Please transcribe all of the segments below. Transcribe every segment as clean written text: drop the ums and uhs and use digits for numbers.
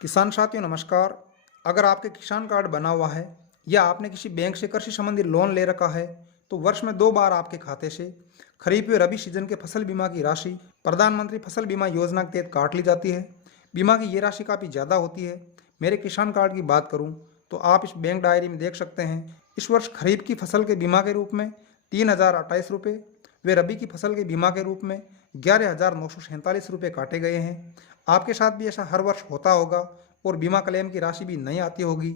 किसान साथियों नमस्कार। अगर आपके किसान कार्ड बना हुआ है या आपने किसी बैंक से कृषि संबंधी लोन ले रखा है तो वर्ष में 2 बार आपके खाते से खरीफ व रबी सीजन के फसल बीमा की राशि प्रधानमंत्री फसल बीमा योजना के तहत काट ली जाती है। बीमा की ये राशि काफ़ी ज़्यादा होती है। मेरे किसान कार्ड की बात करूँ तो आप इस बैंक डायरी में देख सकते हैं। इस वर्ष खरीफ की फसल के बीमा के रूप में 3,028 रुपये व रबी की फसल के बीमा के रूप में 11,947 रुपये काटे गए हैं। आपके साथ भी ऐसा हर वर्ष होता होगा और बीमा क्लेम की राशि भी नहीं आती होगी।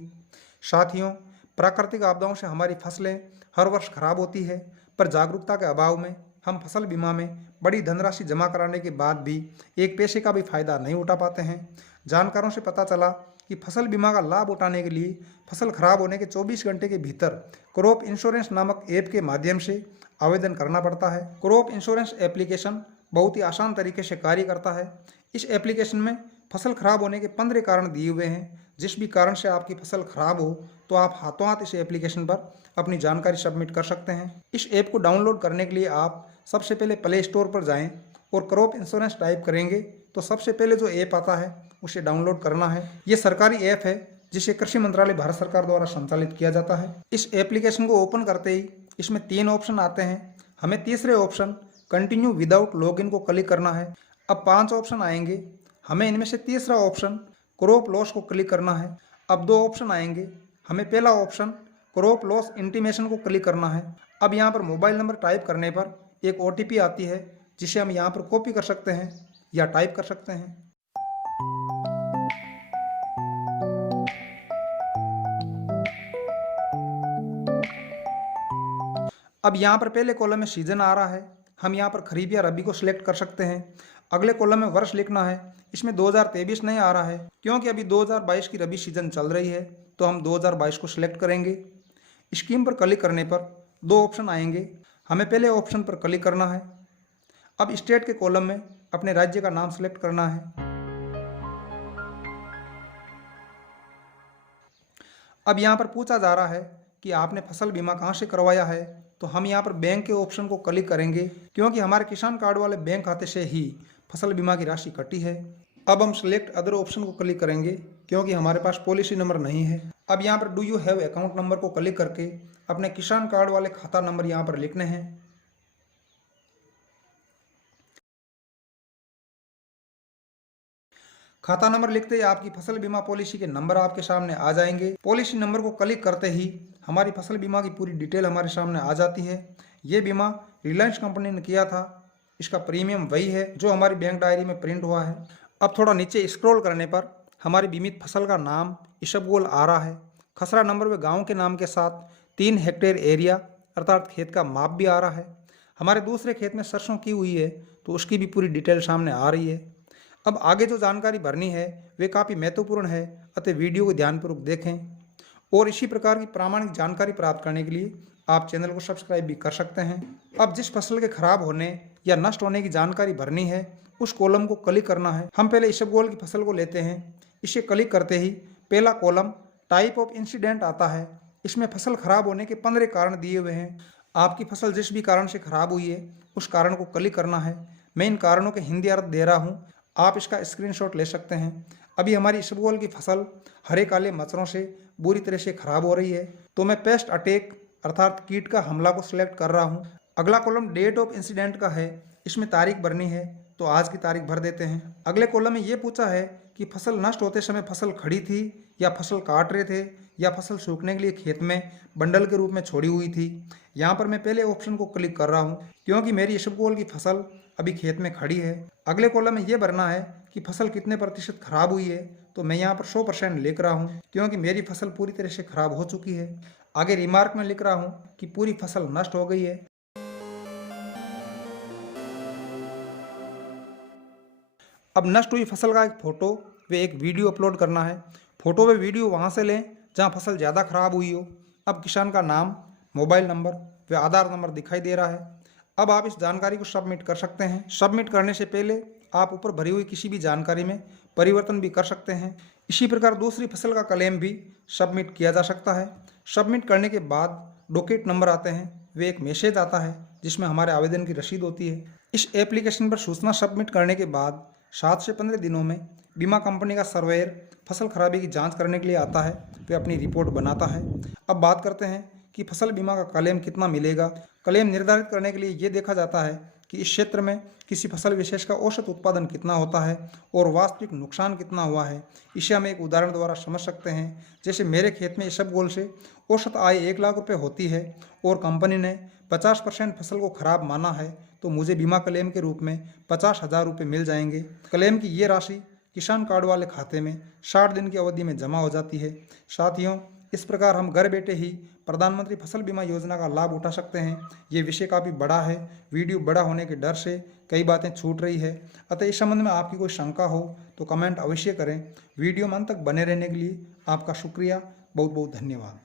साथियों, प्राकृतिक आपदाओं से हमारी फसलें हर वर्ष खराब होती है, पर जागरूकता के अभाव में हम फसल बीमा में बड़ी धनराशि जमा कराने के बाद भी एक पैसे का भी फायदा नहीं उठा पाते हैं। जानकारों से पता चला कि फसल बीमा का लाभ उठाने के लिए फसल खराब होने के 24 घंटे के भीतर क्रॉप इंश्योरेंस नामक ऐप के माध्यम से आवेदन करना पड़ता है। क्रॉप इंश्योरेंस एप्लीकेशन बहुत ही आसान तरीके से कार्य करता है। इस एप्लीकेशन में फसल खराब होने के 15 कारण दिए हुए हैं। जिस भी कारण से आपकी फसल खराब हो तो आप हाथों हाथ इस एप्लीकेशन पर अपनी जानकारी सबमिट कर सकते हैं। इस ऐप को डाउनलोड करने के लिए आप सबसे पहले प्ले स्टोर पर जाएं और क्रॉप इंश्योरेंस टाइप करेंगे तो सबसे पहले जो ऐप आता है उसे डाउनलोड करना है। ये सरकारी ऐप है जिसे कृषि मंत्रालय भारत सरकार द्वारा संचालित किया जाता है। इस एप्लीकेशन को ओपन करते ही इसमें 3 ऑप्शन आते हैं। हमें तीसरे ऑप्शन कंटिन्यू विदाउट लॉगिन को क्लिक करना है। अब 5 ऑप्शन आएंगे। हमें इनमें से तीसरा ऑप्शन क्रॉप लॉस को क्लिक करना है। अब 2 ऑप्शन आएंगे। हमें पहला ऑप्शन क्रॉप लॉस इंटीमेशन को क्लिक करना है। अब यहाँ पर मोबाइल नंबर टाइप करने पर एक OTP आती है जिसे हम यहाँ पर कॉपी कर सकते हैं या टाइप कर सकते हैं। अब यहाँ पर पहले कॉलम में सीजन आ रहा है। हम यहाँ पर खरीफ या रबी को सिलेक्ट कर सकते हैं। अगले कॉलम में वर्ष लिखना है। इसमें 2023 नहीं आ रहा है क्योंकि अभी 2022 की रबी सीजन चल रही है, तो हम 2022 को सिलेक्ट करेंगे। स्कीम पर क्लिक करने पर 2 ऑप्शन आएंगे। हमें पहले ऑप्शन पर क्लिक करना है। अब स्टेट के कॉलम में अपने राज्य का नाम सिलेक्ट करना है। अब यहाँ पर पूछा जा रहा है कि आपने फसल बीमा कहाँ से करवाया है, तो हम यहाँ पर बैंक के ऑप्शन को क्लिक करेंगे क्योंकि हमारे किसान कार्ड वाले बैंक खाते से ही फसल बीमा की राशि कटी है। अब हम सिलेक्ट अदर ऑप्शन को क्लिक करेंगे क्योंकि हमारे पास पॉलिसी नंबर नहीं है। अब यहाँ पर do you have account number को क्लिक करके अपने किसान कार्ड वाले खाता नंबर यहाँ पर लिखने हैं। खाता नंबर लिखते ही आपकी फसल बीमा पॉलिसी के नंबर आपके सामने आ जाएंगे। पॉलिसी नंबर को क्लिक करते ही हमारी फसल बीमा की पूरी डिटेल हमारे सामने आ जाती है। ये बीमा रिलायंस कंपनी ने किया था। इसका प्रीमियम वही है जो हमारी बैंक डायरी में प्रिंट हुआ है। अब थोड़ा नीचे स्क्रॉल करने पर हमारी बीमित फसल का नाम इसबगोल आ रहा है। खसरा नंबर व गाँव के नाम के साथ 3 हेक्टेयर एरिया अर्थात खेत का माप भी आ रहा है। हमारे दूसरे खेत में सरसों की हुई है तो उसकी भी पूरी डिटेल सामने आ रही है। अब आगे जो जानकारी भरनी है वे काफ़ी महत्वपूर्ण है, अतः वीडियो को ध्यानपूर्वक देखें। और इसी प्रकार की प्रामाणिक जानकारी प्राप्त करने के लिए आप चैनल को सब्सक्राइब भी कर सकते हैं। अब जिस फसल के खराब होने या नष्ट होने की जानकारी भरनी है उस कॉलम को क्लिक करना है। हम पहले इसबगोल की फसल को लेते हैं। इसे क्लिक करते ही पहला कॉलम टाइप ऑफ इंसिडेंट आता है। इसमें फसल खराब होने के 15 कारण दिए हुए हैं। आपकी फसल जिस भी कारण से खराब हुई है उस कारण को क्लिक करना है। मैं इन कारणों के हिंदी अर्थ दे रहा हूँ, आप इसका स्क्रीनशॉट ले सकते हैं। अभी हमारी इसबगोल की फसल हरे काले मच्छरों से बुरी तरह से खराब हो रही है, तो मैं पेस्ट अटैक अर्थात कीट का हमला को सिलेक्ट कर रहा हूँ। अगला कॉलम डेट ऑफ इंसिडेंट का है। इसमें तारीख भरनी है तो आज की तारीख भर देते हैं। अगले कॉलम में ये पूछा है कि फसल नष्ट होते समय फसल खड़ी थी या फसल काट रहे थे या फसल सूखने के लिए खेत में बंडल के रूप में छोड़ी हुई थी। यहाँ पर मैं पहले ऑप्शन को क्लिक कर रहा हूँ क्योंकि मेरी इसबगोल की फसल अभी खेत में खड़ी है। अगले कॉलम में ये भरना है कि फसल कितने प्रतिशत खराब हुई है, तो मैं यहाँ पर 100% लिख रहा हूँ क्योंकि मेरी फसल पूरी तरह से खराब हो चुकी है। आगे रिमार्क में लिख रहा हूँ कि पूरी फसल नष्ट हो गई है। अब नष्ट हुई फसल का एक फोटो व एक वीडियो अपलोड करना है। फोटो व वीडियो वहाँ से लें जहाँ फसल ज़्यादा खराब हुई हो। अब किसान का नाम, मोबाइल नंबर व आधार नंबर दिखाई दे रहा है। अब आप इस जानकारी को सबमिट कर सकते हैं। सबमिट करने से पहले आप ऊपर भरी हुई किसी भी जानकारी में परिवर्तन भी कर सकते हैं। इसी प्रकार दूसरी फसल का क्लेम भी सबमिट किया जा सकता है। सबमिट करने के बाद डॉकेट नंबर आते हैं, वे एक मैसेज आता है जिसमें हमारे आवेदन की रसीद होती है। इस एप्लीकेशन पर सूचना सबमिट करने के बाद 7 से 15 दिनों में बीमा कंपनी का सर्वेयर फसल खराबे की जांच करने के लिए आता है, वह अपनी रिपोर्ट बनाता है। अब बात करते हैं कि फसल बीमा का क्लेम कितना मिलेगा। क्लेम निर्धारित करने के लिए ये देखा जाता है कि इस क्षेत्र में किसी फसल विशेष का औसत उत्पादन कितना होता है और वास्तविक नुकसान कितना हुआ है। इसे हम एक उदाहरण द्वारा समझ सकते हैं। जैसे मेरे खेत में इसबगोल से औसत आय 1 लाख रुपए होती है और कंपनी ने 50% फसल को खराब माना है, तो मुझे बीमा क्लेम के रूप में 50,000 रुपये मिल जाएंगे। क्लेम की ये राशि किसान कार्ड वाले खाते में 60 दिन की अवधि में जमा हो जाती है। साथियों, इस प्रकार हम घर बैठे ही प्रधानमंत्री फसल बीमा योजना का लाभ उठा सकते हैं। ये विषय काफ़ी बड़ा है, वीडियो बड़ा होने के डर से कई बातें छूट रही है। अतः इस संबंध में आपकी कोई शंका हो तो कमेंट अवश्य करें। वीडियो में अंत तक बने रहने के लिए आपका शुक्रिया। बहुत बहुत धन्यवाद।